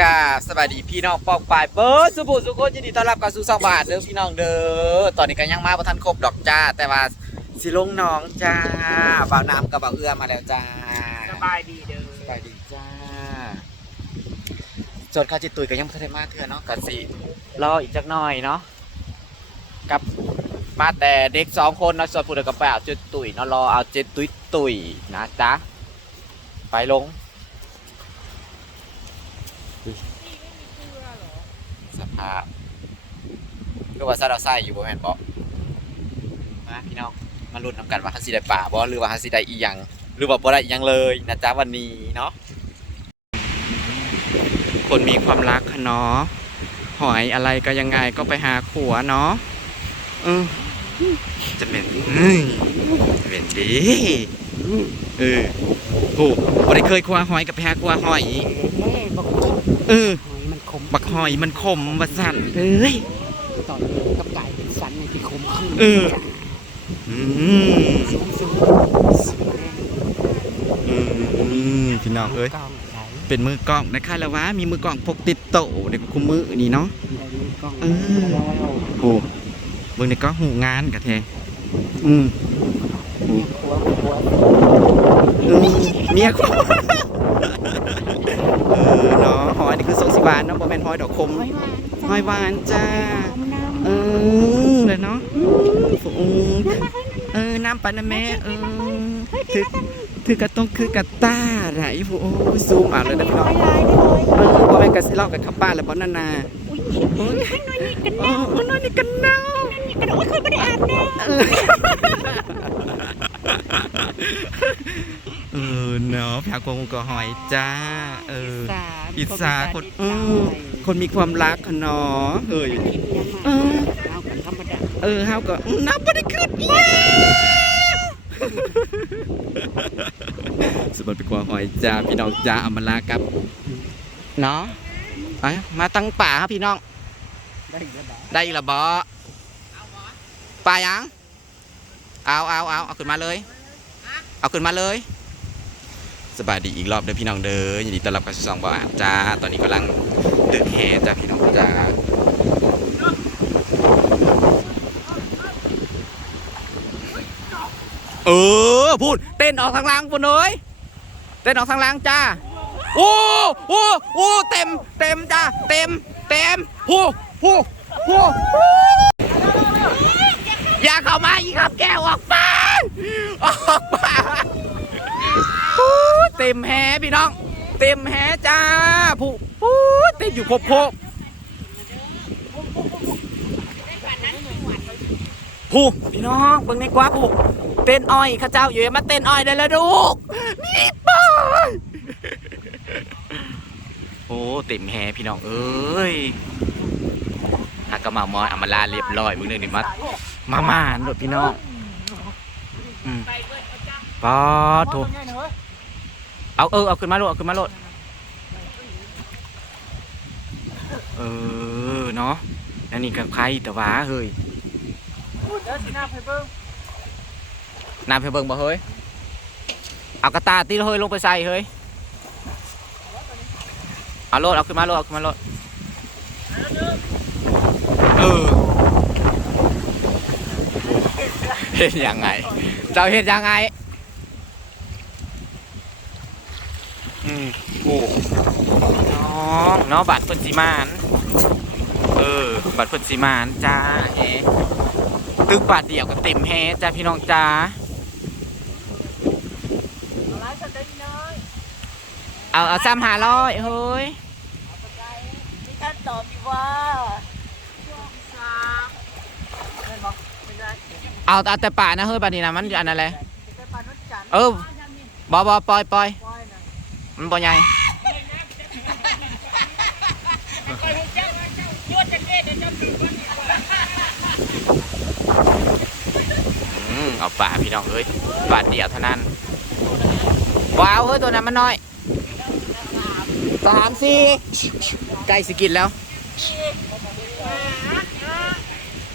กาสวัสดีพี่น้องปอกปลายเบิร์ดสุภูสุโคนยินดีต้อนรับเข้าสู่สองบาทเด้อพี่น้องเด้อตอนนี้ก็ยังมาประทันครบดอกจ้า แต่ว่าสิลงน้องจ้าบ่าวน้ำกับบ่าวเอื้อมาแล้วจ้าสบายดีเด้อสบายดีจ้าจนข้าจิตตุยก็ยังไม่ทันได้มาเถื่อเนาะกันสิรออีกจักหน่อยเนาะกับมาแต่เด็กสองคนเนาะส่วนผู้เด็กกับไปเอาจ็ดตุยเนาะรอเอาจ็ดตุยตุยนะจ๊ะไปลง สภาพก็ว่าซาดาไซอยู่บ่แม่นบ่มาพี่น้องมาลุ้นนำกันว่าฮันสิได้ป่าบ่หรือว่าฮันสิได้อีหยังหรือว่าบ่ได้อีหยังเลยนะจ๊ะวันนี้เนาะคนมีความรักค่ะเนาะหอยอะไรก็ยังไงก็ไปหาขัวเนาะเออจะเป็นเฮ้ยจะเป็นดีเออโหบ่ได้เคยคว้าหอยกับไปหาคว้าหอยแม่บอกเออ บักหอยมันขมว่าสั่นเอ้ยตอนนี้กับไก่เป็นสันในที่คมขึ้นเอออืมสูงสูงสูงแน่อืมพี่น้องเอ้ยกล้องใช้เป็นมือกล้องนะคะแล้ววะมีมือกล้องพกติดโตะเด็กคุมมือนี่เนาะได้มือกล้องเออโอ้เบิ่งในก็หูงานกะแทอืมเนี่ยครัวครัวอืมเมียกูเออเนาะหอยนี่คือทรงสิบานเนาะบ่แม่น หอยดอกคมหอยหวานหอยหวานจ้าเออเลยเนาะอืมเออน้ำปานะแม่เออถือถือกระตงคือกระต้าไรผู้โอ้ยซูมอ่านเลยนะพี่น้องลายได้เลยเออบ่แม่นกระสิเล่ากับขับป้านแล้วบ่นานาโอ้ยเออโอ้ยน้อยนี่กันเน่ากระโดดเคยไม่ได้อาบน้เออ เออเนาะพี่กงก็หอยจ้า เออำอิสาคนเออคนมีความรักค่ะเนาะเฮ้ยเออเอากันธรรมดาเออเฮาก็อืมน้ำบ่ได้ขึ้นแล้วสมบัติเป็นกวางหอยจ้าพี่น้องจ้าอำมาลากับเนาะไปมาตั้งป่าครับพี่น้อง ได้อีกแล้วบ่ได้อีกและบอปลายังเอาเอาเอาเอาขึ้นมาเลย เอาขึ้นมาเลย สบายดีอีกรอบเด้อพี่น้องเด้อยินดีต้อนรับกับสองบาทจ้า ตอนนี้กำลังเดินแห่จ้าพี่น้องจ้าเออพูดเต้นออกทางล่างปุ่นเลยเต้นออกทางล่างจ้าโอ้โอ้โอ้เต็มเต็มจ้าเต็มเต็มพูพูพูอย่าเข้ามาอีกครับแกออกบ้าก เต็มแฮพี่น้อง เต็มแฮจ้าพูพูเต็มอยู่ครบครบพูพี่น้องเบิ่งในกว่าพูเต้นอ้อยข้าเจ้าอยู่มาเต้นอ้อยได้แล้วลูกนี่ป้าโอ้เต็มแฮพี่น้องเอ้ยฮักก็มามอยอามาลาเรียบร้อยมึงนึงนี่มามาม่านโดดพี่น้องอืมปอดโถ เอาเออเอาขึ้นมาโลดเอาขึ้นมาโลดเออเนาะอันนี้กับใครแต่ว่าเฮ้ยเดี๋ยวสิหน้าไปเบิ่งน้ำเพเบิงบ่เฮ้ยเอากระตาตีเฮ้ยลงไปใส่เฮ้ยเอาโลดเอาขึ้นมาโลดเอาขึ้นมาโลดเออเห็นยังไงเจ้าเห็นยังไง อืมโอ้น้องเนาะบัตรเพิ่นสิมานเออ บัตรเพิ่นสิมานจ้าเอ๊ตึกบาทเดียวก็เต็มแฮจ้าพี่น้องจ้าเอาเอาซ้ำหาร้อยเฮ้ยมีท่านตอบอีว่าเอาเอาแต่ป่านะเฮ้ยป่านี้นะมันอันนั้นแหละจะปานุจันทร์เออบอบอปล่อยปล่อย มันบ่ใหญ่อืมเอาป่าพี่น้องเอ้ยบาทเดียวเท่านั้นว้าวเฮ้ยตัวนั้นมันน้อยสามสี่ใกล้สิกินแล้ว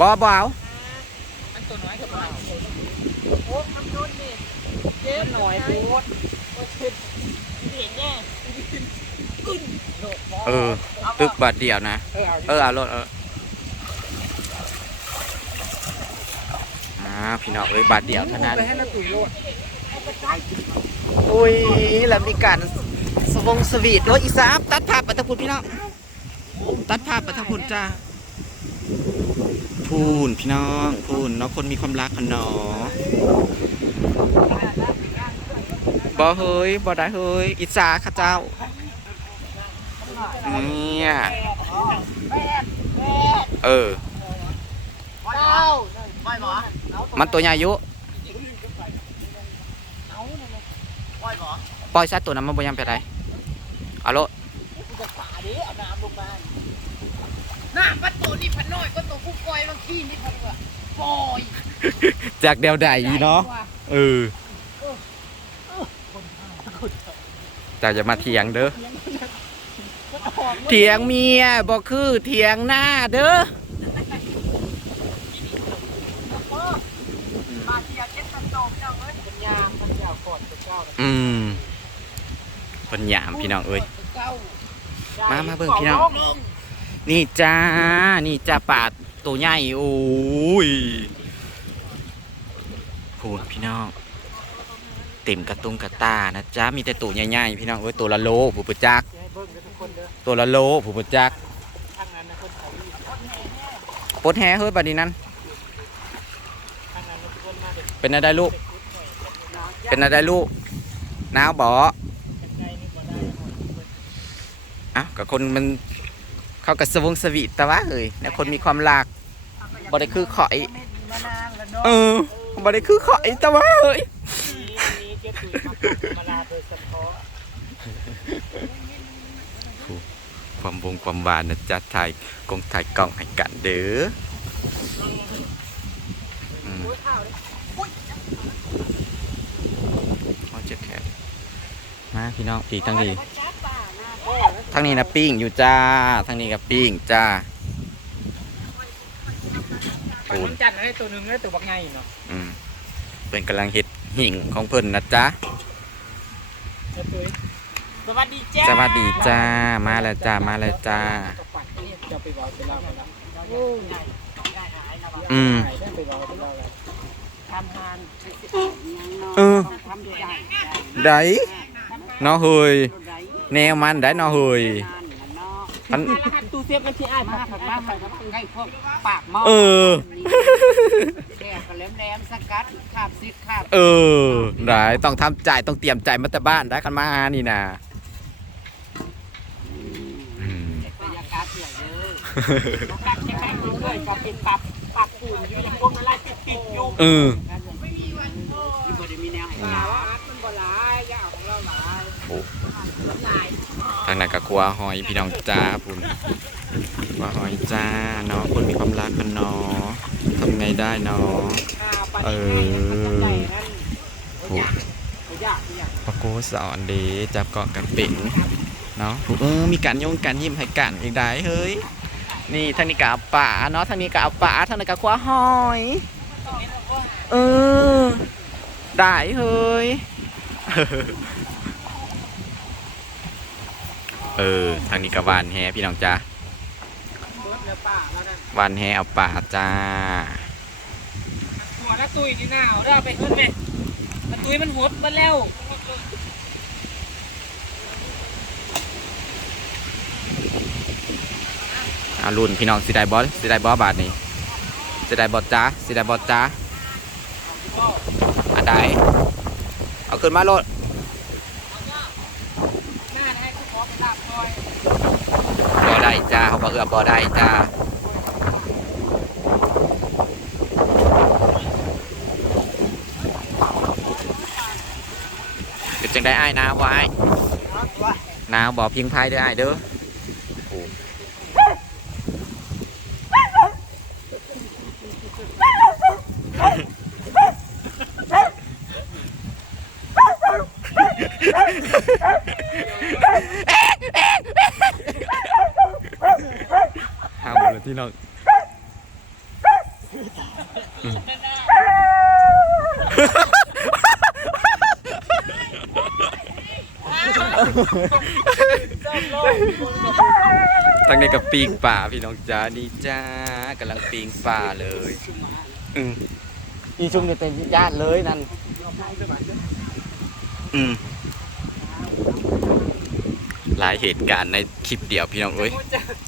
บอบอาอันตัวน้อยกับเรา โอ้คำนุ่นนี่เจ๊หน่อยโคตรโคตรเห็นแน่เออ ตึกบาทเดียวนะเออเอาเออเอารถเอออ่าพี่น้องเอ้ยบาทเดียวเท่านั้นไปให้ละตุ๋ยโลดอุ้ยแล้วมีการสวงสวีทรถอีสามตัดภาพไปทางพุ่นพี่น้องตัดภาพไปทางพุ่นจ้า พูนพี่น้องพูนเนาะคนมีความรักกันเนาะบ่เฮ้ยบ่ได้เฮ้ยอิจฉาข้าเจ้าเนี่ยเออมันตัวใหญ่ยุปล่อยซัดตัวนั้นมันบ่ยังไปไหนอาโล่น้ำประตูนี่พันน้อยก็ตัวผู้ ปล่อยบางทีนี่พันว่าปล่อยจากเดียวใดเนาะเออจะจะมาเถียงเด้อเถียงเมียบ่คือเถียงหน้าเด้อมาเทียเจ็ดตันโตพี่น้องเอ้ยเป็นยามเป็นยามก่อนเป็นเก้าอืมเพิ่นหยามพี่น้องเอ้ยเป็นเก้ามามาเบิ่งพี่น้องนี่จ้า นี่จ้าปาด ตัวใหญ่โอ้ยพูดพี่น้องเต็มกระตุงกระตานะจ๊ะมีแต่ตัวใหญ่ๆพี่น้องเอ้ยตัวละโลผู้ประจักตัวละโลผู้ประจักปดแฮเฮ้ยบัดนี้นั้นเป็นอะไรลูก เป็นอะไรลูกหนาวบ่กันไกลนี่บ่ได้อะกับคนมัน เขากับสวงสวีทแต่ว่าเฮ้ยเนี่ยคนมีความรักบ่ได้คือข่อยมานานแล้วเนาะเออบ่ได้คือข่อยแต่ว่าเฮ้ยนี้เจ๊ตุ๋ยมาปักมาลาโดยเฉพาะความวงความหวานนะจ๊ะถ่ายกงถ่ายกล่องให้กันเด้ออืมโอ้เจ็บแขนมาพี่น้องปีกทั้งนี้ ทั้งนี้นะปิ้งอยู่จ้าทั้งนี้กับปิ้งจ้าปนจัดให้ตัวหนึงแล้วตัวบักไงเนาะอืมเป็นกำลังเห็ดหิ่งของเพิ่นนะจ๊ะเจ๊ตุ๋ยสวัสดีจ้าสวัสดีจ้า มาแล้วจ้า มาแล้วจ้าปักนี่จะไปเว้าไปเล่าไปเล่าโอ้ยได้หายนะอืมได้ไปเว้าไปเล่าแล้วทำงานเออทำได้ได้เนาะเฮยได้ แนวมันได้เนาะเฮยมันตู้เสียบมันที่อ้ายมามาถัดมาถัดมาใกล้พวกปากหม้อเออแก่ก็แหลมๆสกัดขาบซิดขาบเออได้ต้องทำใจต้องเตรียมใจมาแต่บ้านได้กันมานี่นะอืมบรรยากาศเอกัดแข็งๆเลยกับเป็นนี่นพวกนั้นไล่ปิดๆอยู่เออที่บ่ได้มีแนวให้ยาอาร์ตมันบ่หลายยาของเราหลายโอ้ห ทางนั้นก็ครัวหอยพี่น้องจ้าพุ่นครัวหอยจ้าเนาะคนมีความรักกันเนาะทำไงได้เนาะเออให้นั่นโอ้ยากยากปะโกสอนเดจับเกาะกันเป็งเนาะเออมีการโยงการยิ้มให้กันอีกได้เฮ้ยนี่ทางนี้กับป่าเนาะทางนี้กับป่าทางนี้กับครัวหอยเออได้เฮ้ย เออ ทางนี้กับวานแฮพี่น้องจ้าเบิดแล้วป้าแล้วนั่นวานแฮเอาป่าจ้าหัวละตุยนี่หนาวเด้อไปขึ้นไหมละตุยมันหดมาแล้วอารุ่นพี่น้องสิได้บอสสิได้บอสบาทนี้สิได้บอสจ้าสิได้บอสจ้าอันใดเอาขึ้นมาโลด หน้าให้คุณขอไปลาบคอย บอได้จ้า เขาบอกเอือบอได้จ้าเป็นจังได้อ้ายนาวบ่อ้ายนาวบ่พิงพายเด้ออ้ายเด้อโอ้ห้ามเลยที่น้องชอบโลกทางนี้กับปีงป่าพี่น้องจ้านี่จ้ากำลังปีงป่าเลยอืมอีชุมเนี่ยเต็มญาติเลยนั่นอืมหลายเหตุการณ์ในคลิปเดียวพี่น้องเอ้ยพูดจะพูดสิผ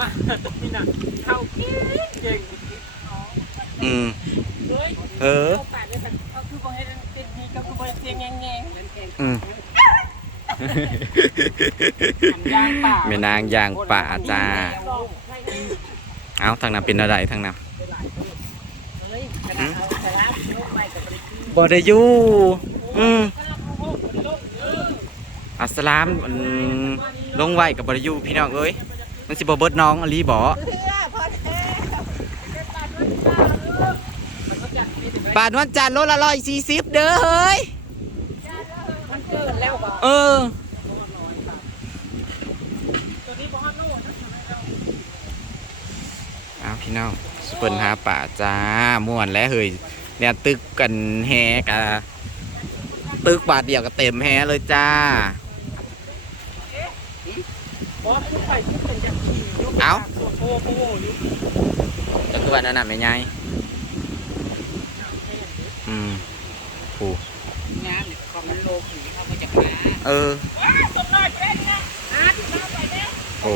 มาตรงนี้นะเข้าเก่งเก่งอืมเฮ้ยเออเข้าป่าเลยค่ะเขาคือบริเวณติดนี้ก็คือบริเวณแง่แง่อืมยางป่าแม่นางยางป่าจ้าเอาทางนั้นเป็นอะไรทางนั้นเฮ้ยกระดาษเอาแต่ละโลกใหม่กับบริษัทบอดอยู่อืมอัสลามลงไว้กับบอดอยู่พี่น้องเอ้ย มันสิบเบิดน้องอลีบอเพื่อพอแท้บาทวันจันทร์โลละร้อยสี่สิบเด้อเฮ้ยเกิดแล้วบ่เออตัวนี้บ่ฮอดโน่นะเอาพี่น้องสเปินหาป่าจ้าม่วนแล้วเฮ้ยเนี่ยตึกกันแฮกะตึกบาทเดียวก็เต็มแฮเลยจ้า บ่ขึ้นไปขึ้นเป็นจักรียกเอ้าโอ้โหโอ้โหอยู่จะคือว่านั่นน่ะไม่ไงอืมผูงานเนี่ยความมันโลกอยู่เขามาจากมาเออสมน้อยเป็นนะหาที่มาไปเด้โอ้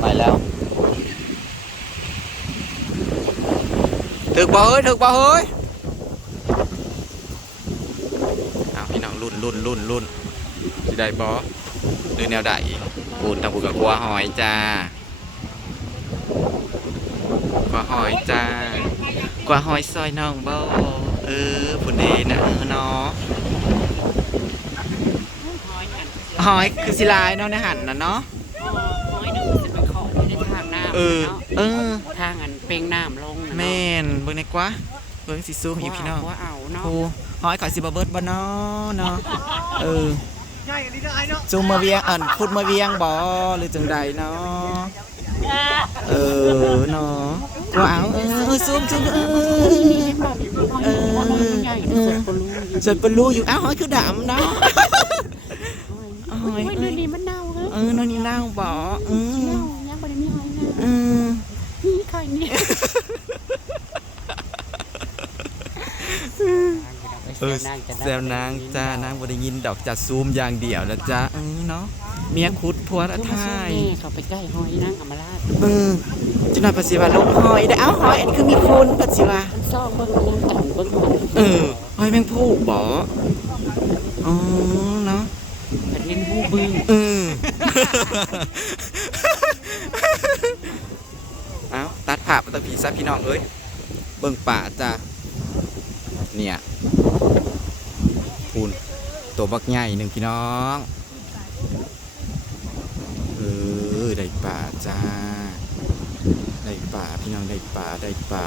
ไปแล้ว ถึกบ่เฮ้ย ถึกบ่เฮ้ยเอาพี่น้องรุ่นรุ่นรุ่นรุ่นสิได้บ่ หรือแนวใดปูนทางปูกับกัวหอยจ้ากัวหอยจ้ากว่าหอยซอยน้องบ่เออพุ่นเดนะเออเนาะหอยหันหอยคือสิลายเนาะในหันน่ะเนาะหอยหนึ่งมันจะเป็นของอยู่ในทางน้ำเออเนาะเออ ทางอันเป่งน้ำลงน่ะเนาะแม่นเบิ่งในกว่าเบิ่งสิซูมอีพี่น้องว่าเอาเนาะครูหอยขอยสิบ่เบิดบ่เนาะเนาะเออ ใหญ่กันนี่ได้เนาะซูมาเวียงอันพูดมาเวียงบ่หรือจังใดเนาะเออเนาะก็เอาเออซูมซูมเออเออเออส่วนปลาลูอยู่อ้าวหอยคือดำเนาะหอยโอ้ยดี๋ยวนี้มันเน่าเออนาะนี่เน่าบ่อืมเน่ายังบ่ได้มีหอยนะอืมนี่คอยนี่ เออแซวนางจ้านางบ่ได้ยินดอกจัดซูมอย่างเดียวแล้วจ้าเออเนาะเมียคุดพัวละลูกมาทาสู้ยแม่เขาไปใกล้หอยนางอำมาราชเออจะนอยภาษีว่าลงหอยได้เอ้าหอยอันนี้คือมีคนภาษีว่ามันซ่องเบิ่งมันยังกันเบิ่งมันเออหอยแมงผู้บ่อ๋อเนาะเป็นเล่นหูบึ้งเออเอ้าตัดภาพมาตั้งผีซะพี่น้องเอ้ยเบิ่งป่าจ้าเนี่ยพูน ตัวบักใหญ่หนึ่งพี่น้องเออได้ป่าจ้าได้ป่าพี่น้องได้ป่าได้ป่า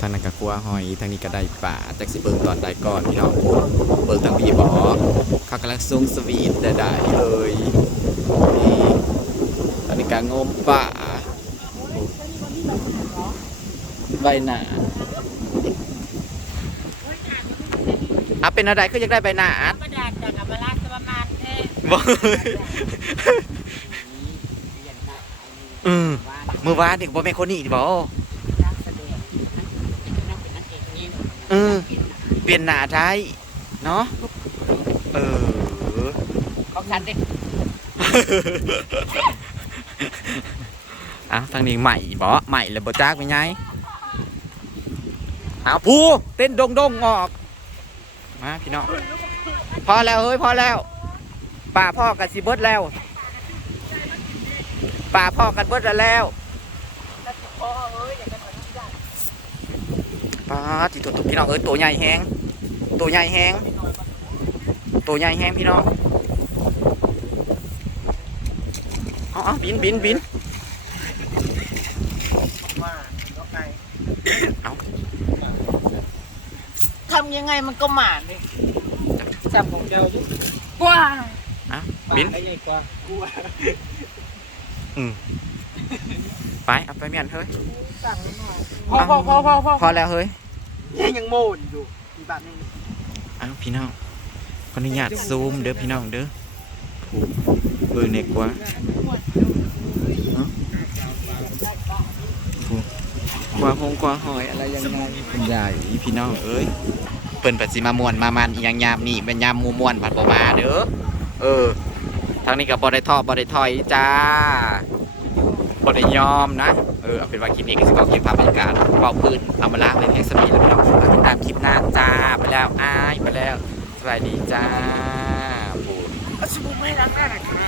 ทางนั้นก็กลัวหอยทางนี้ก็ได้ป่าจักสิเบิ่งตอนใดก่อนพี่น้องเบิ่งทางบีบอเขากำลังส่งสวีทได้เลยนี่ตอนนี้ก็งมป่าใบหนา อะเป็นอะไรคืออยากได้ใบหนาดประดาษจากอำมาราชประมาณแค่บ่อืมมือวานเด็กบ่แม่นคนนี้บ่นักแสดงนักเป็นนักเอกนี่เออเปลี่ยนหน้าได้เนาะเออของฉันเด็กอ้าวทางนี้ใหม่บ่ใหม่แล้วบ่จักเป็นไงอ้าวผู้เต้นดงดงๆออก มาพี่น้องพอแล้วเฮ้ยพอแล้ว ป่าพ่อกันสิเบิดแล้ว ป่าพ่อกันเบิดแล้วป้าที่ตัวตัวพี่น้องเอ้ยตัวใหญ่แฮงตัวใหญ่แฮงตัวใหญ่แฮงพี่น้องเอาเอาบินบินบินทำยังไงมันก็หมานเลยจับของเดียวอยู่กว้างอะบินใหญ่กว่าไปเอาไปเมียนเฮ้ยพอพอพอพอพอพอแล้วเฮ้ยยังโมนอยู่อีกแบบนึงอ้าวพี่น้องอนุญาตซูมเด้อพี่น้องเด้อผูกเบิ่งเน็กว่าเนาะผูก กว่าหงกว่าหอยอะไรยังไงคุณยายพี่น้องเอ้ยเปิ่นปัดสิมามวนมามันยังยามนี่เป็นยามมูมวนผัดบ่มาเด้อเออทางนี้ก็บ่ได้ทอบ่ได้ถอยจ้าบ่ได้ยอมนะเออเอาเป็นว่าคลิปนี้ก็สิก็เก็บภาพบรรยากาศเป่าปืนเอามาล้างเป็นเทสปีดแล้วพี่น้องติดตามคลิปหน้าจ้าไปแล้วอ้ายไปแล้วสวัสดีจ้าปูเอาสบู่ไม่ล้างหน้าหน่อยครับ